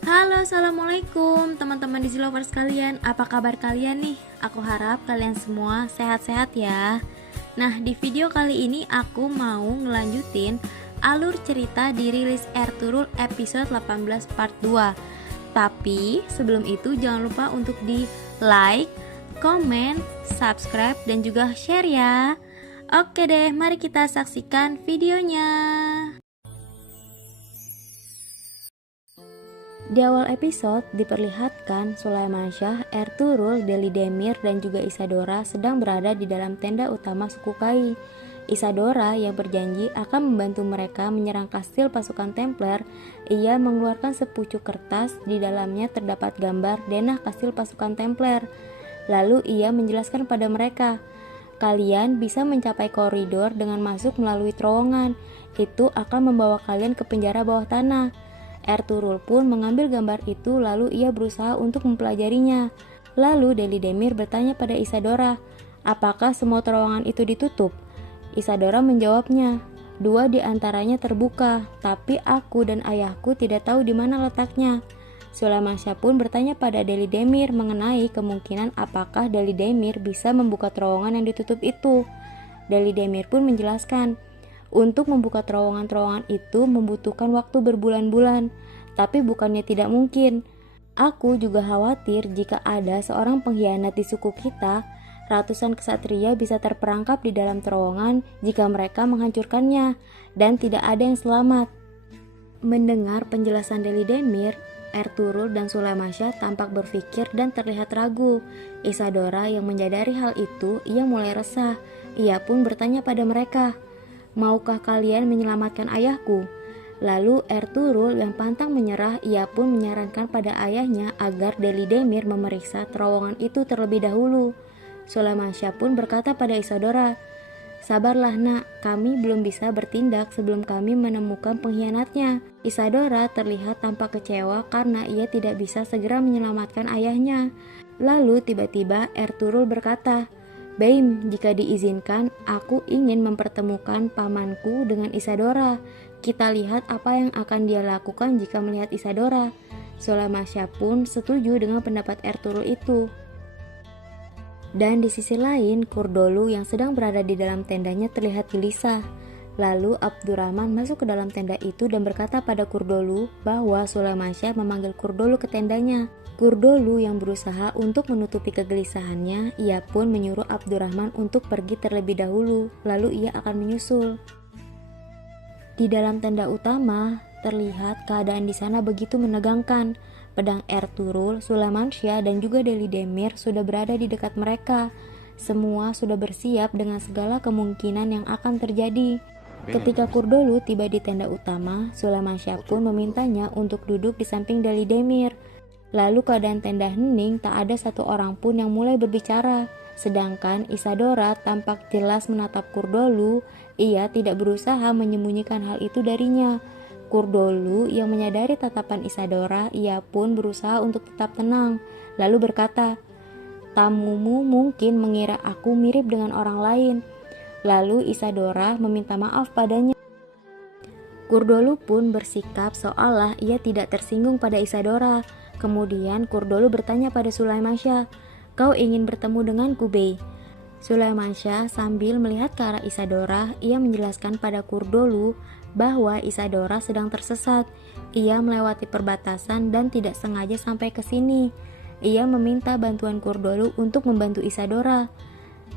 Halo, assalamualaikum teman-teman Digilovers sekalian. Apa kabar kalian nih? Aku harap kalian semua sehat-sehat ya. Nah, di video kali ini aku mau ngelanjutin alur cerita dirilis Ertugrul episode 18 part 2. Tapi sebelum itu jangan lupa untuk di like, komen, subscribe, dan juga share ya. Oke deh, mari kita saksikan videonya. Di awal episode diperlihatkan Sulaimansyah, Ertugrul, Deli Demir, dan juga Isadora sedang berada di dalam tenda utama suku Kai. Isadora yang berjanji akan membantu mereka menyerang kastil pasukan Templar. Ia mengeluarkan sepucuk kertas, di dalamnya terdapat gambar denah kastil pasukan Templar. Lalu ia menjelaskan pada mereka, kalian bisa mencapai koridor dengan masuk melalui terowongan. Itu akan membawa kalian ke penjara bawah tanah. Ertugrul pun mengambil gambar itu lalu ia berusaha untuk mempelajarinya. Lalu Deli Demir bertanya pada Isadora, apakah semua terowongan itu ditutup? Isadora menjawabnya, 2 di antaranya terbuka, tapi aku dan ayahku tidak tahu di mana letaknya. Sulaimansyah pun bertanya pada Deli Demir mengenai kemungkinan apakah Deli Demir bisa membuka terowongan yang ditutup itu. Deli Demir pun menjelaskan, untuk membuka terowongan-terowongan itu membutuhkan waktu berbulan-bulan, tapi bukannya tidak mungkin. Aku juga khawatir jika ada seorang pengkhianat di suku kita, ratusan ksatria bisa terperangkap di dalam terowongan jika mereka menghancurkannya, dan tidak ada yang selamat. Mendengar penjelasan Deli Demir, Ertugrul dan Sulaimansyah tampak berpikir dan terlihat ragu. Isadora yang menyadari hal itu, ia mulai resah. Ia pun bertanya pada mereka, maukah kalian menyelamatkan ayahku? Lalu Ertugrul yang pantang menyerah, ia pun menyarankan pada ayahnya agar Deli Demir memeriksa terowongan itu terlebih dahulu. Sulaimansyah pun berkata pada Isadora, sabarlah nak, kami belum bisa bertindak sebelum kami menemukan pengkhianatnya. Isadora terlihat tampak kecewa karena ia tidak bisa segera menyelamatkan ayahnya. Lalu tiba-tiba Ertugrul berkata, Baim, jika diizinkan, aku ingin mempertemukan pamanku dengan Isadora. Kita lihat apa yang akan dia lakukan jika melihat Isadora. Sulaimansyah pun setuju dengan pendapat Ertugrul itu. Dan di sisi lain, Kurdolu yang sedang berada di dalam tendanya terlihat gelisah. Lalu Abdurrahman masuk ke dalam tenda itu dan berkata pada Kurdolu bahwa Sulaimansyah memanggil Kurdolu ke tendanya. Kurdolu yang berusaha untuk menutupi kegelisahannya, ia pun menyuruh Abdurrahman untuk pergi terlebih dahulu, lalu ia akan menyusul. Di dalam tenda utama, terlihat keadaan di sana begitu menegangkan. Pedang Ertugrul, Sulaimansyah, dan juga Deli Demir sudah berada di dekat mereka. Semua sudah bersiap dengan segala kemungkinan yang akan terjadi. Ketika Kurdolu tiba di tenda utama, Sulaimansyah pun memintanya untuk duduk di samping Deli Demir. Lalu keadaan tenda hening, tak ada satu orang pun yang mulai berbicara. Sedangkan Isadora tampak jelas menatap Kurdolu, ia tidak berusaha menyembunyikan hal itu darinya. Kurdolu yang menyadari tatapan Isadora, ia pun berusaha untuk tetap tenang, lalu berkata, tamumu mungkin mengira aku mirip dengan orang lain. Lalu Isadora meminta maaf padanya. Kurdolu pun bersikap seolah ia tidak tersinggung pada Isadora. Kemudian Kurdolu bertanya pada Sulaimansyah, kau ingin bertemu denganku, Bey? Sulaimansyah sambil melihat ke arah Isadora, ia menjelaskan pada Kurdolu bahwa Isadora sedang tersesat. Ia melewati perbatasan dan tidak sengaja sampai ke sini. Ia meminta bantuan Kurdolu untuk membantu Isadora.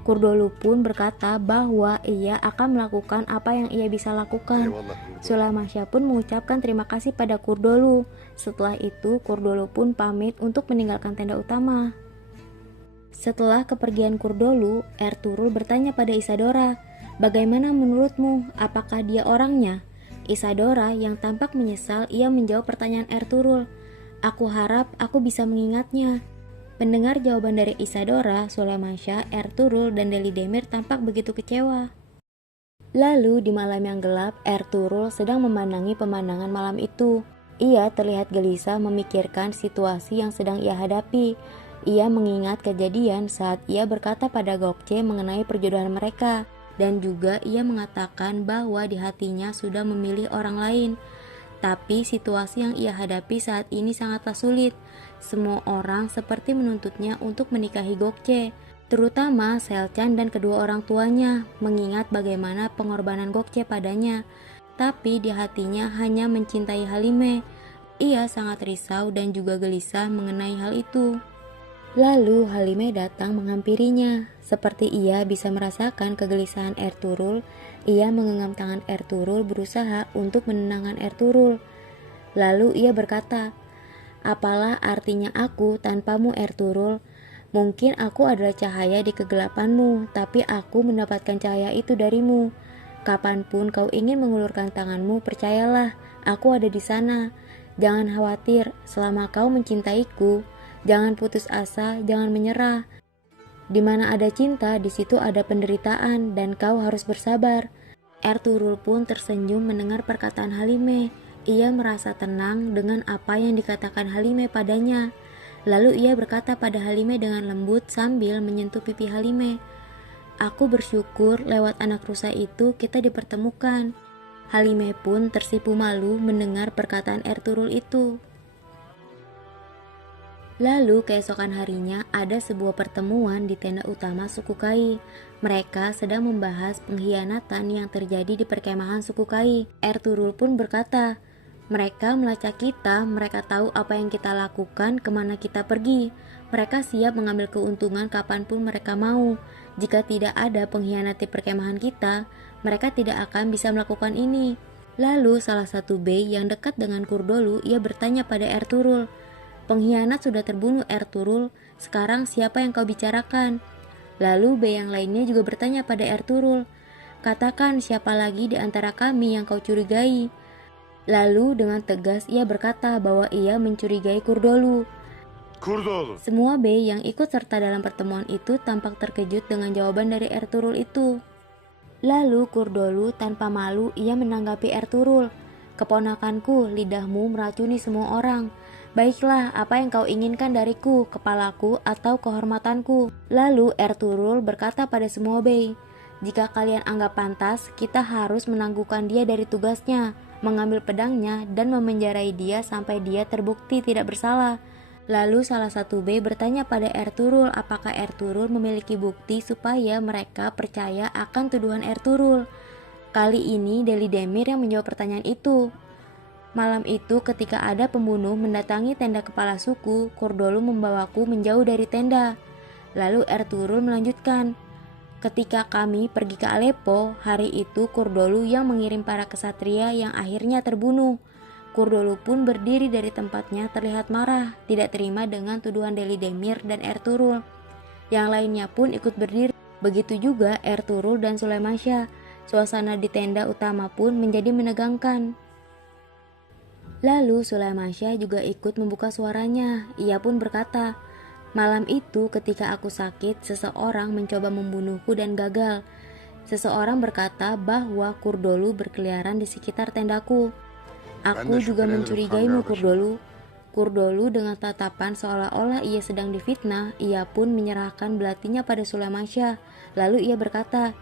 Kurdolu pun berkata bahwa ia akan melakukan apa yang ia bisa lakukan. Sulaimansyah pun mengucapkan terima kasih pada Kurdolu. Setelah itu Kurdolu pun pamit untuk meninggalkan tenda utama. Setelah kepergian Kurdolu, Ertugrul bertanya pada Isadora, bagaimana menurutmu? Apakah dia orangnya? Isadora yang tampak menyesal, ia menjawab pertanyaan Ertugrul, aku harap aku bisa mengingatnya. Mendengar jawaban dari Isadora, Sulaimansyah, Ertugrul, dan Deli Demir tampak begitu kecewa. Lalu di malam yang gelap, Ertugrul sedang memandangi pemandangan malam itu. Ia terlihat gelisah memikirkan situasi yang sedang ia hadapi. Ia mengingat kejadian saat ia berkata pada Gokce mengenai perjodohan mereka, dan juga ia mengatakan bahwa di hatinya sudah memilih orang lain. Tapi situasi yang ia hadapi saat ini sangatlah sulit. Semua orang seperti menuntutnya untuk menikahi Gokce, terutama Selcan dan kedua orang tuanya, mengingat bagaimana pengorbanan Gokce padanya. Tapi di hatinya hanya mencintai Halime. Ia sangat risau dan juga gelisah mengenai hal itu. Lalu Halime datang menghampirinya. Seperti ia bisa merasakan kegelisahan Ertugrul, ia menggenggam tangan Ertugrul berusaha untuk menenangkan Ertugrul. Lalu ia berkata, "Apalah artinya aku tanpamu Ertugrul? Mungkin aku adalah cahaya di kegelapanmu, tapi aku mendapatkan cahaya itu darimu. Kapanpun kau ingin mengulurkan tanganmu, percayalah, aku ada di sana. Jangan khawatir, selama kau mencintaiku, jangan putus asa, jangan menyerah. Di mana ada cinta, di situ ada penderitaan, dan kau harus bersabar." Ertugrul pun tersenyum mendengar perkataan Halime. Ia merasa tenang dengan apa yang dikatakan Halime padanya. Lalu ia berkata pada Halime dengan lembut sambil menyentuh pipi Halime, "Aku bersyukur lewat anak rusa itu kita dipertemukan." Halime pun tersipu malu mendengar perkataan Ertugrul itu. Lalu keesokan harinya ada sebuah pertemuan di tenda utama suku Kai. Mereka sedang membahas pengkhianatan yang terjadi di perkemahan suku Kai. Ertugrul pun berkata, "Mereka melacak kita, mereka tahu apa yang kita lakukan, kemana kita pergi. Mereka siap mengambil keuntungan kapanpun mereka mau. Jika tidak ada pengkhianat di perkemahan kita, mereka tidak akan bisa melakukan ini." Lalu salah satu bey yang dekat dengan Kurdolu, ia bertanya pada Ertugrul, "Pengkhianat sudah terbunuh Ertugrul, sekarang siapa yang kau bicarakan?" Lalu bey yang lainnya juga bertanya pada Ertugrul, "Katakan siapa lagi di antara kami yang kau curigai?" Lalu dengan tegas ia berkata bahwa ia mencurigai Kurdolu. Semua bey yang ikut serta dalam pertemuan itu tampak terkejut dengan jawaban dari Ertugrul itu. Lalu Kurdolu tanpa malu ia menanggapi Ertugrul, "Keponakanku, lidahmu meracuni semua orang. Baiklah, apa yang kau inginkan dariku, kepalaku atau kehormatanku?" Lalu Ertugrul berkata pada semua bey, "Jika kalian anggap pantas, kita harus menangguhkan dia dari tugasnya, mengambil pedangnya dan memenjarai dia sampai dia terbukti tidak bersalah." Lalu salah satu bey bertanya pada Ertugrul apakah Ertugrul memiliki bukti supaya mereka percaya akan tuduhan Ertugrul. Kali ini Delidemir yang menjawab pertanyaan itu. Malam itu ketika ada pembunuh mendatangi tenda kepala suku, Kurdolu membawaku menjauh dari tenda. Lalu Ertugrul melanjutkan, "Ketika kami pergi ke Aleppo, hari itu Kurdolu yang mengirim para kesatria yang akhirnya terbunuh." Kurdolu pun berdiri dari tempatnya terlihat marah, tidak terima dengan tuduhan Delidemir dan Ertugrul. Yang lainnya pun ikut berdiri, begitu juga Ertugrul dan Sulaimansyah. Suasana di tenda utama pun menjadi menegangkan. Lalu Sulaimansyah juga ikut membuka suaranya. Ia pun berkata, "Malam itu ketika aku sakit, seseorang mencoba membunuhku dan gagal. Seseorang berkata bahwa Kurdolu berkeliaran di sekitar tendaku. Aku juga mencurigaimu Kurdolu." Kurdolu dengan tatapan seolah-olah ia sedang difitnah, ia pun menyerahkan belatinya pada Sulaimansyah. Lalu ia berkata,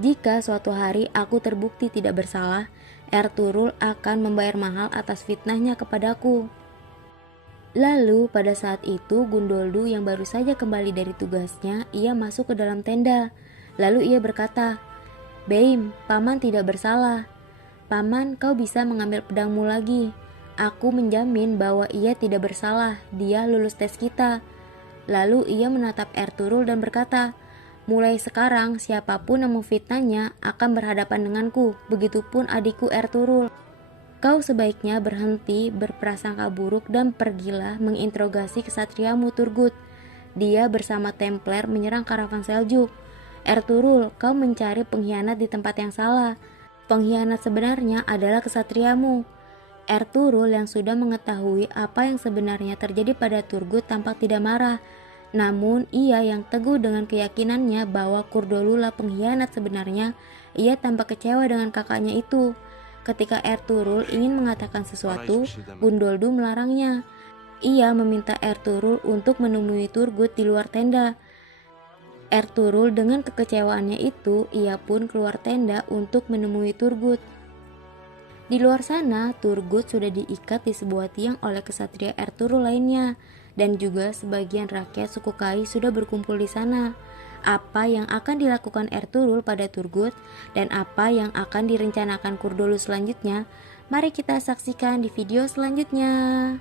"Jika suatu hari aku terbukti tidak bersalah, Ertugrul akan membayar mahal atas fitnahnya kepadaku." Lalu pada saat itu Gundoldu yang baru saja kembali dari tugasnya, ia masuk ke dalam tenda. Lalu ia berkata, "Beim, paman tidak bersalah. Paman, kau bisa mengambil pedangmu lagi. Aku menjamin bahwa ia tidak bersalah, dia lulus tes kita." Lalu ia menatap Ertugrul dan berkata, "Mulai sekarang siapapun yang memfitnahnya akan berhadapan denganku, begitupun adikku Ertugrul. Kau sebaiknya berhenti berprasangka buruk dan pergilah menginterogasi kesatriamu Turgut. Dia bersama Templar menyerang karavan Seljuk. Ertugrul, kau mencari pengkhianat di tempat yang salah. Pengkhianat sebenarnya adalah kesatriamu." Ertugrul yang sudah mengetahui apa yang sebenarnya terjadi pada Turgut tampak tidak marah. Namun ia yang teguh dengan keyakinannya bahwa Kurdolu lah pengkhianat sebenarnya, ia tampak kecewa dengan kakaknya itu. Ketika Ertugrul ingin mengatakan sesuatu, Gundoldu melarangnya. Ia meminta Ertugrul untuk menemui Turgut di luar tenda. Ertugrul dengan kekecewaannya itu, ia pun keluar tenda untuk menemui Turgut. Di luar sana, Turgut sudah diikat di sebuah tiang oleh kesatria Ertugrul lainnya, dan juga sebagian rakyat suku Kai sudah berkumpul di sana. Apa yang akan dilakukan Ertugrul pada Turgut dan apa yang akan direncanakan Kurdulu selanjutnya, mari kita saksikan di video selanjutnya.